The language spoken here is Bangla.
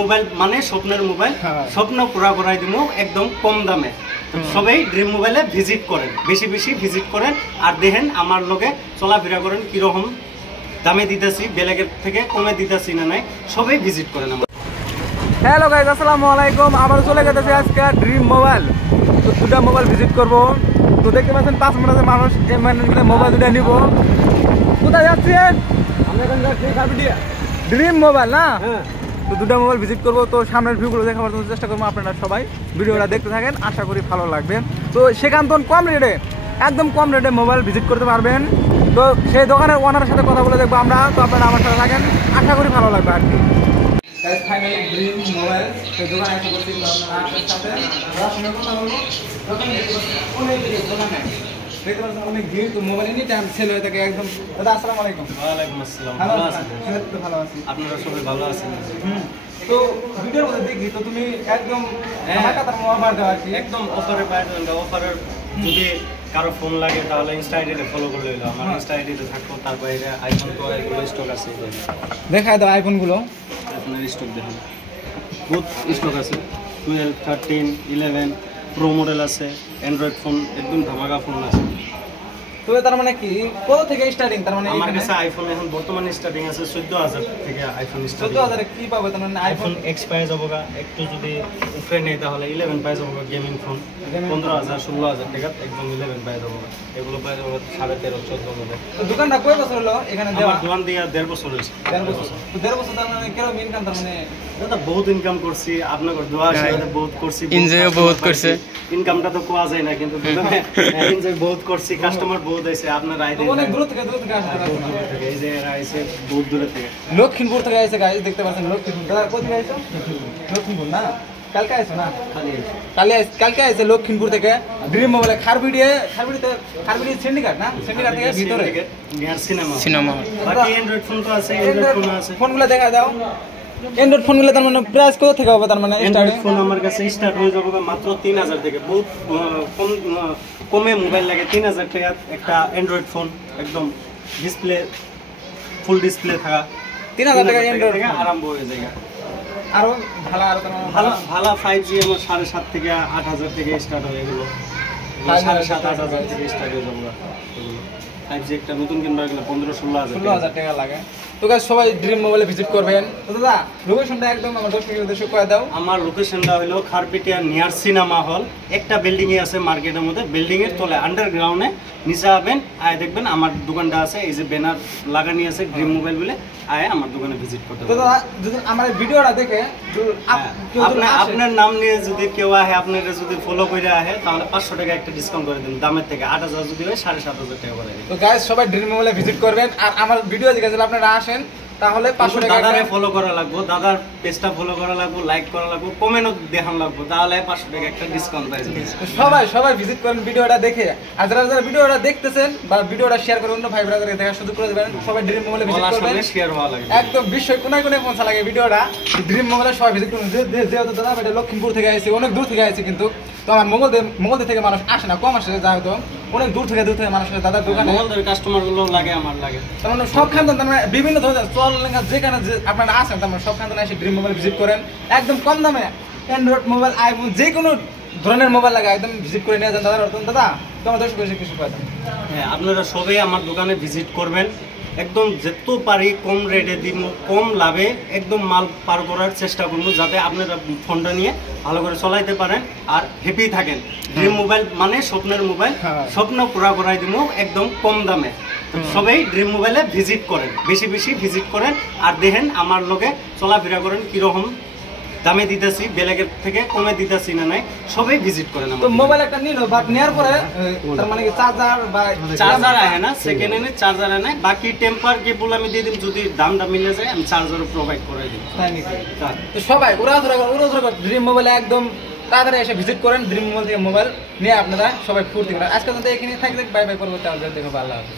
মোবাইল মানে স্বপ্নের মোবাইল, স্বপ্ন পুরা করাই দিব একদম কম দামে। সবাই ড্রিম মোবাইলে ভিজিট করেন, বেশি বেশি ভিজিট করেন আর দেখেন আমার লগে চলাফেরা করেন কিরকম দামে দিতেছি, বেলেগের থেকে কমে দিতেছি না নাই, সবাই ভিজিট করেন আমার। হ্যালো গাইস, আসসালামু আলাইকুম। আবার চলে গেছে আজকে ড্রিম মোবাইল। তো দুটা মোবাইল ভিজিট করব। তো দেখতে পাচ্ছেন 5 মিনিটের মানুষ মোবাইল দুটা নিব। কোথায় যাচ্ছেন? আমরা এখন যাচ্ছি কার্পিটিয়া ড্রিম মোবাইল না। তো দুটা মোবাইল ভিজিট করব। তো সামনের ভিউগুলো দেখাবার জন্য চেষ্টা করবো। আপনারা সবাই ভিডিওটা দেখতে থাকেন, আশা করি ভালো লাগবে। তো সেখান তো কম রেটে, একদম কম রেটে মোবাইল ভিজিট করতে পারবেন। তো সেই দোকানের ওনারের সাথে কথা বলে দেখবো আমরা। তো আপনারা আমার সাথে থাকেন, আশা করি ভালো লাগবে আর কি। ফাইনালি ড্রিম মোবাইল সেই দোকানে এসে বলছি আপনার সাথে সঙ্গে কথা বলবো। দেখতে পাচ্ছেন অনেক ভিড়। তো মোবাইল এনি টাইম সেল হয়ে থাকে একদম। দাদা আসসালামু আলাইকুম। ওয়ালাইকুম আসসালাম। ভালো আছেন? ভালো আছি। আপনারা সবাই ভালো আছেন? তো ভিডিওর মধ্যে দেখি তো তুমি একদম টাকার অফার দেওয়া আর কি, একদম অফারে পাই দেন। অফারের যদি কারো ফোন লাগে তাহলে ইনস্টা আইডিতে ফলো করে লইলো। আমার ইনস্টা আইডিতে থাকবো। তার বাইরে আইফোন তো এগুলো স্টক আছে, দেখা দাও আইফোনগুলো। আইফোনের স্টক দেখুন, বহুত স্টক আছে। 12, 13, 11 প্রো মডেল আছে। অ্যান্ড্রয়েড ফোন একদম ধামাকা ফোন আছে। তো তার মানে কি কত থেকে স্টার্টিং? তার মানে আমার কাছে আইফোন এখন বর্তমানে স্টার্টিং আছে 14,000 থেকে। আইফোন স্টার্টিং 14,000 কি পাবে? তার মানে আইফোন এক্স পাই যাবো গা। একটু যদি উপরে নেই তাহলে 11 পাই যাবো গা। গেমিং ফোন 15,000 16,000 টাকা একদম 11 পাই যাবো গা। এগুলো পাই যাবো 13.5 14 মডেল। তো দোকানটা কয় বছর হলো এখানে দেওয়া? আমার দোকান দিয়ে 1.5 বছর হয়েছে। 1.5 বছর। তো 1.5 বছর তার মানে কিরকম ইনকাম? তার মানে দাদা বহুত ইনকাম করছি, আপনাদের দোয়া আশীর্বাদে বহুত করছি, এনজয়ও বহুত করছে। ইনকামটা তো কোয়া যায় না, কিন্তু এনজয় বহুত করছি। কাস্টমার বহুত আছে। আপনারা আইতে অনেক দূর থেকে আসতে থাকে। এই যে এরা আইছে বহুত দূরে থেকে, লক্ষ্মীপুর থেকে আইছে গাইস, দেখতে পাচ্ছেন লক্ষ্মীপুর। দাদা কোথা থেকে আইছো? লক্ষ্মীপুর না? কালকে আইছো না? কালকে আইছে লক্ষ্মীপুর থেকে ড্রিম মোবাইলে খারবিড়ি সিন্ডিকেট না? সিন্ডিকেট থেকে ভিতরে নিয়ার সিনেমা। বাকি অ্যান্ড্রয়েড ফোন তো আছে, অ্যান্ড্রয়েড ফোন আছে। ফোনগুলো দেখা দাও। অ্যান্ড্রয়েড ফোনগুলো তার মানে প্রাইস কত থেকে হবে? তার মানে অ্যান্ড্রয়েড ফোন আমার কাছে স্টার্ট হয়ে যাবে মাত্র 3,000 থেকে। বহুত কমে মোবাইল লাগে। 3,000 টাকা একটা অ্যান্ড্রয়েড ফোন, একদম ডিসপ্লে ফুল ডিসপ্লে থাকা। 3,000 টাকা অ্যান্ড্রয়েড থেকে আরম্ভ হয়ে যায়। আরো ভালো আরো ভালো 5G আমার 7.5 থেকে 8,000 থেকে স্টার্ট হয়ে গেল। 7,500 থেকে স্টার্ট হয়ে যাবে। 5G একটা নতুন কিনতে গেলে 15-16,000 টাকা লাগে। তো গাইস সবাই ড্রিম মোবাইলে ভিজিট করবেন। তো দাদা লোকেশনটা একদম আমার দর্শকদের কয়ে দাও। আমার লোকেশনটা হলো খারপিটিয়া নিয়ার সিনেমা হল। একটা বিল্ডিং এ আছে মার্কেটের মধ্যে। বিল্ডিং এর তলে আন্ডারগ্রাউন্ডে নিচে যাবেন, আয় দেখবেন আমার দোকানটা আছে। এই যে ব্যানার লাগানি আছে ড্রিম মোবাইল বলে, আয় আমার দোকানে ভিজিট করতে পারেন। তো দাদা যদি আমার ভিডিওটা দেখে আপনার নাম নিয়ে যদি কেউ আহে, আপনারা যদি ফলো করে আহে তাহলে 500 টাকা একটা ডিসকাউন্ট করে দিন। দামের থেকে 8,000 যদি হয় 7,500 টাকা করে দিন। তো গাইস সবাই ড্রিম মোবাইলে ভিজিট করবেন। আর আমার ভিডিও দেখে যদি আপনারা আসেন তাহলে 500 টাকা দাদারে ফলো করা লাগবে, দাদার পেজটা ফলো করা লাগবে, লাইক করা লাগবে, কমেন্টও দেখান লাগবে, তাহলে 500 টাকা একটা ডিসকাউন্ট পাই যাবেন। সবাই ভিজিট করেন ভিডিওটা দেখে। আর যারা ভিডিওটা দেখতেছেন বা ভিডিওটা শেয়ার করে অন্য ভাই ব্রাদারকে দেখার সুযোগ করে দেবেন। সবাই ড্রিম মোবাইলে ভিজিট করবেন। শেয়ার হওয়া লাগবে একদম বিশ্বের কোনায় কোনায় পৌঁছা লাগে ভিডিওটা। ড্রিম মোবাইলে সবাই ভিজিট করুন। যেহেতু দাদা এটা লক্ষ্মীপুর থেকে আসছে, অনেক দূর থেকে আসছে, কিন্তু তো আমার মঙ্গলদের থেকে মানুষ আসে না, কম আসে। যা হয়তো অনেক দূর থেকে মানুষ আসে দাদার দোকানে। মঙ্গলদের কাস্টমার গুলো লাগে, আমার লাগে। তার মানে সবখান তার মানে বিভিন্ন ধরনের চল যেখানে আপনারা আসেন তার মানে সবখান এসে ড্রিম মোবাইল ভিজিট করেন। একদম কম দামে অ্যান্ড্রয়েড মোবাইল, আইফোন যে কোনো ধরনের মোবাইল লাগে একদম ভিজিট করে নিয়ে যান দাদা। দাদা তোমার দর্শক কিছু কথা। হ্যাঁ, আপনারা সবাই আমার দোকানে ভিজিট করবেন। একদম যত পারি কম রেটে দিব, কম লাভে একদম মাল পার করার চেষ্টা করবো, যাতে আপনারা ফোনটা নিয়ে ভালো করে চলাইতে পারেন আর হ্যাপি থাকেন। ড্রিম মোবাইল মানে স্বপ্নের মোবাইল, স্বপ্ন পুরা করাই দিব একদম কম দামে। সবাই ড্রিম মোবাইলে ভিজিট করেন, বেশি বেশি ভিজিট করেন আর দেখেন আমার লগে চলাফেরা করেন কিরকম দামে দিতেছি, বেলেগের থেকে কমে দিতেছি না নাই, সবাই ভিজিট করেন। তো মোবাইল একটা নিলো, বাট নেওয়ার পরে তার মানে কি চার্জার আহে না, সেকেন্ড হ্যান্ডে চার্জার আনে, বাকি টেম্পার কেবল আমি দিয়ে দিই। যদি দামটা মিলে যায় আমি চার্জারও প্রোভাইড করে দিই। তো সবাই ওরা ড্রিম মোবাইলে একদম তাড়াতাড়ি এসে ভিজিট করেন। ড্রিম মোবাইল থেকে মোবাইল নিয়ে আপনারা সবাই ফুর্তি করেন। আজকে তো এখানে থাকবে, বাই বাই, পরবর্তী দেখো, ভালো হবে।